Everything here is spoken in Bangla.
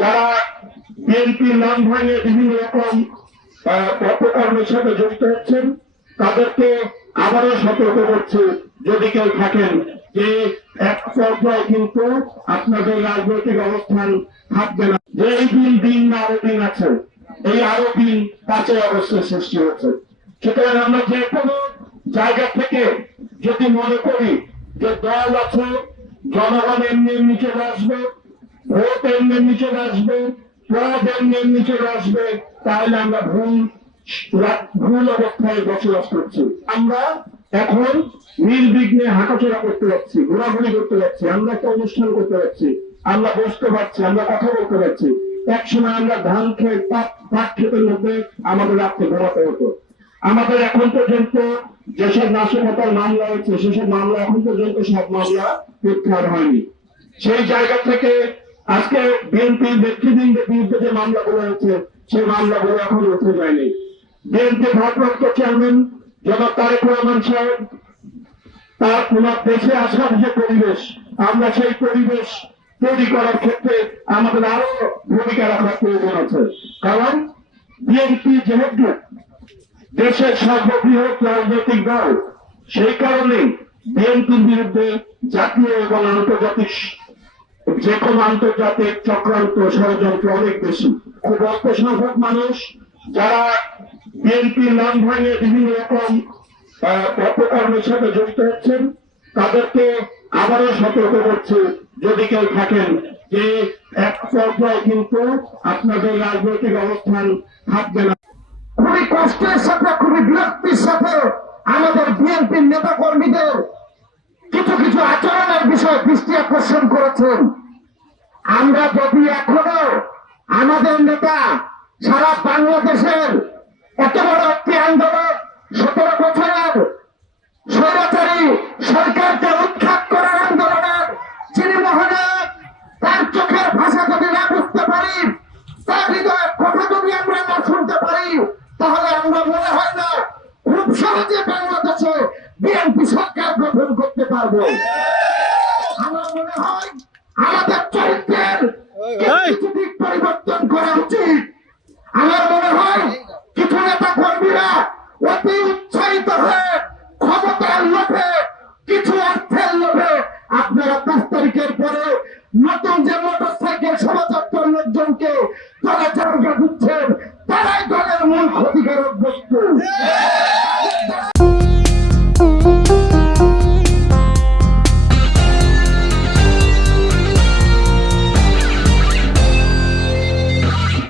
যারা বিএনপির নাম ভাঙে বিভিন্ন রকম অপকর্মের সাথে জড়িত হচ্ছেন তাদেরকে আবারও সতর্ক করছে, যদি কেউ থাকেন যে এক পর্যায়ে কিন্তু আপনাদের রাজনৈতিক অবস্থান থাকবে না। যে এই দিন না আরো দিন আছে, এই আরো দিন 5 আগস্টের সৃষ্টি হচ্ছে। সুতরাং আমরা যে কোনো জায়গা থেকে যদি মনে করি যে দল আছে, জনগণ এমনি নিচে আসবে, ভোট এমনি নিচে আসবে, পদ এমনি নিচে আসবে, তাহলে আমরা ভুল অবস্থায় বসবাস করছি। আমরা এখন নির্বিঘ্নে হাঁটাচলা করতে পারছি, ঘোরাঘুরি করতে পারছি, আমরা একটা অনুষ্ঠান করতে পারছি, আমরা বসতে পারছি, আমরা কথা বলতে পারছি। একসময় আমরা ধান খেয়ে পাট ক্ষেতের মধ্যে আমাদের রাত্রে ঘোরাতে হতো। আমাদের এখন পর্যন্ত যেসব নাশকতার মামলা হয়েছে সেসব মামলা এখন পর্যন্ত সব মামলা প্রত্যাহার হয়নি। সেই জায়গা থেকে আজকে বিএনপি নেতৃবৃন্দের বিরুদ্ধে যে মামলাগুলো হয়েছে সেই মামলাগুলো এখন উঠে যায়নি। বিএনপি ভারপ্রাপ্ত চেয়ারম্যান জনাব তারেক রহমান সাহেব তার পুনর দেশে আসার যে পরিবেশ, আমরা সেই পরিবেশ তৈরি করার ক্ষেত্রে আমাদের আরো ভূমিকা রাখার প্রয়োজন আছে। কারণ বিএনপি যেহেতু দেশের সর্ববৃহৎ রাজনৈতিক দল, সেই কারণে বিএনপির বিরুদ্ধে জাতীয় এবং আন্তর্জাতিক যে কোনো আন্তর্জাতিক চক্রান্ত ষড়যন্ত্র অনেক বেশি। খুব অল্প সংখ্যক মানুষ যারা বিএনপির নাম ভাঙে বিভিন্ন রকম অপকর্মের সাথে জড়িত হচ্ছেন তাদেরকে আবারও সতর্ক করছে, যদি কেউ থাকেন যে এক পর্যায়ে কিন্তু আপনাদের রাজনৈতিক অবস্থান থাকবে না। খুবই কষ্টের সাথে, খুবই বিরক্তির সাথে আমাদের বিএনপির নেতা কর্মীদের কিছু কিছু আচরণের বিষয়ে দৃষ্টি আকর্ষণ করেছেন। আমরা যদি এখনো আমাদের নেতা সারা বাংলাদেশের এত বড় একটি আন্দোলন 17 বছরের স্বৈরাচারী সরকারকে উৎখাত করার আন্দোলনের যিনি মহানায়ক, তার চোখের ভাষা যদি না বুঝতে পারি, তার হৃদয়ের কথা যদি আমরা না শুনতে পারি, তাহলে আমরা মনে হয় না খুব সহজে বাংলাদেশে বিএনপি সরকার গঠন করতে পারবো। আমার মনে হয় আমাদের চরিত্রের কিছু দিক পরিবর্তন করা উচিত। আমার